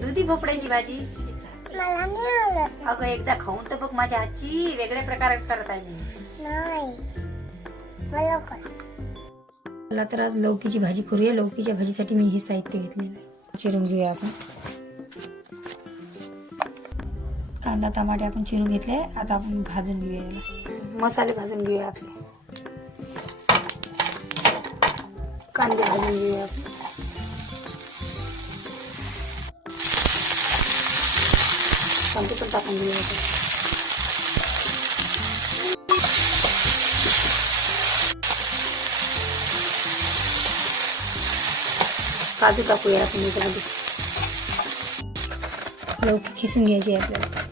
दुधी भोपळ्याची भाजी. मला नाही आवडत अगं एकदा खाऊन तर बघ माझ्या हातची वेगळ्या प्रकारे करत आहे मी मला तर आज लौकीची भाजी करूया लौकीच्या भाजीसाठी मी हे साहित्य घेतलेलं आहे. चिरून घेऊया आपण. कांदा टमाटे आपण चिरून घेतले. आता आपण भाजून घेऊया याला. मसाले भाजून घेऊया आपले. कांदे भाजून घेऊया आपण. कांदे पण टाकून घेऊया आपण काजू टाकूया आपण याच्यामध्ये लौकी खिसून घ्यायची आहे आपल्याला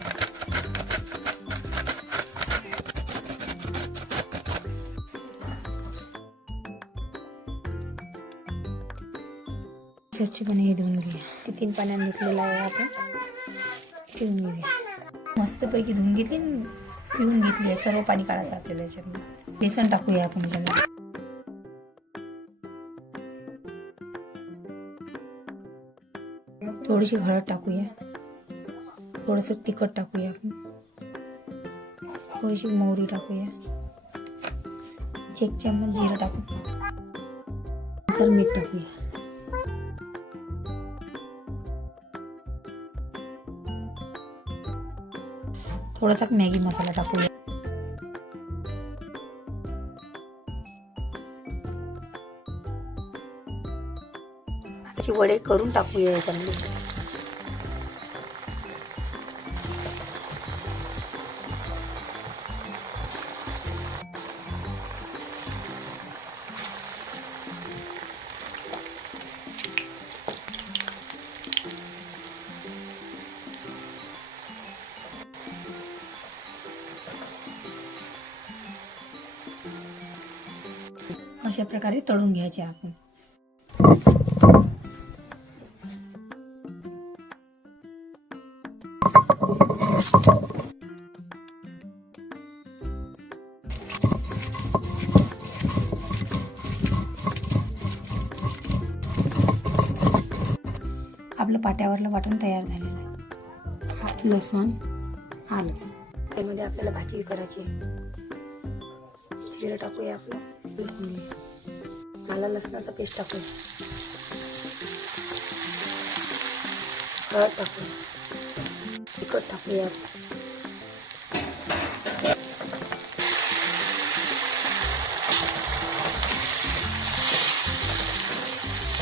स्वच्छपणे हे धुवून घेऊया ते तीन पाण्याने धुतलेलं आहे आपण पिऊन घेऊया मस्तपैकी धुवून घेतली पिऊन घेतली आहे सर्व पाणी काढायचं आपल्याला याच्यामध्ये. बेसन टाकूया आपण याच्यामध्ये. थोडीशी हळद टाकूया. थोडंसं तिखट टाकूया आपण. थोडीशी मोहरी टाकूया. एक चम्मच जिरं टाकू सर मीठ टाकूया. थोडासा मॅगी मसाला टाकूया. वडे करून टाकूया याच्यामध्ये. अशा प्रकारे तळून घ्यायचे आपण. आपलं पाट्यावरलं वाटण तयार झालेलं आहे. लसूण आलं. त्यामध्ये आपल्याला भाजी करायची आहे. जिरं टाकूया आपलं बिलकुल मला लसणाचा पेस्ट टाकूया हळद टाकूया तिखट टाकूया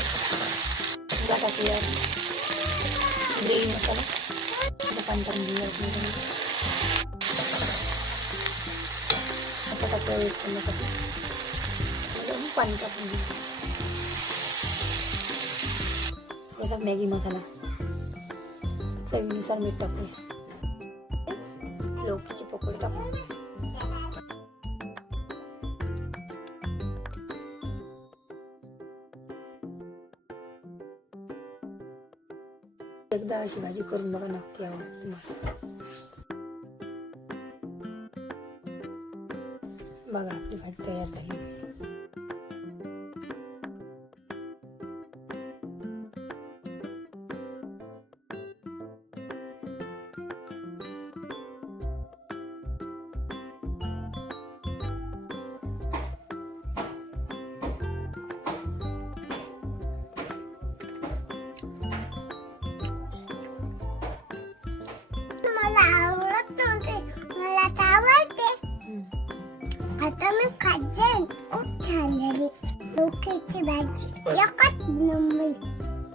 कांदा टाकूया ग्रेव्ही मसाला. आता पाणी टाकून घेऊया आपण याच्यामध्ये. आता टाकूया एक चम्मच आपण. पाणी टाकून घेऊ थोडासा मॅगी मसाला. चवीनुसार मीठ टाकू लौकीचे पकोडे टाकू एकदा अशी भाजी करून बघा नक्की आवडते बघा आपली भाजी तयार झाली. verdade. E a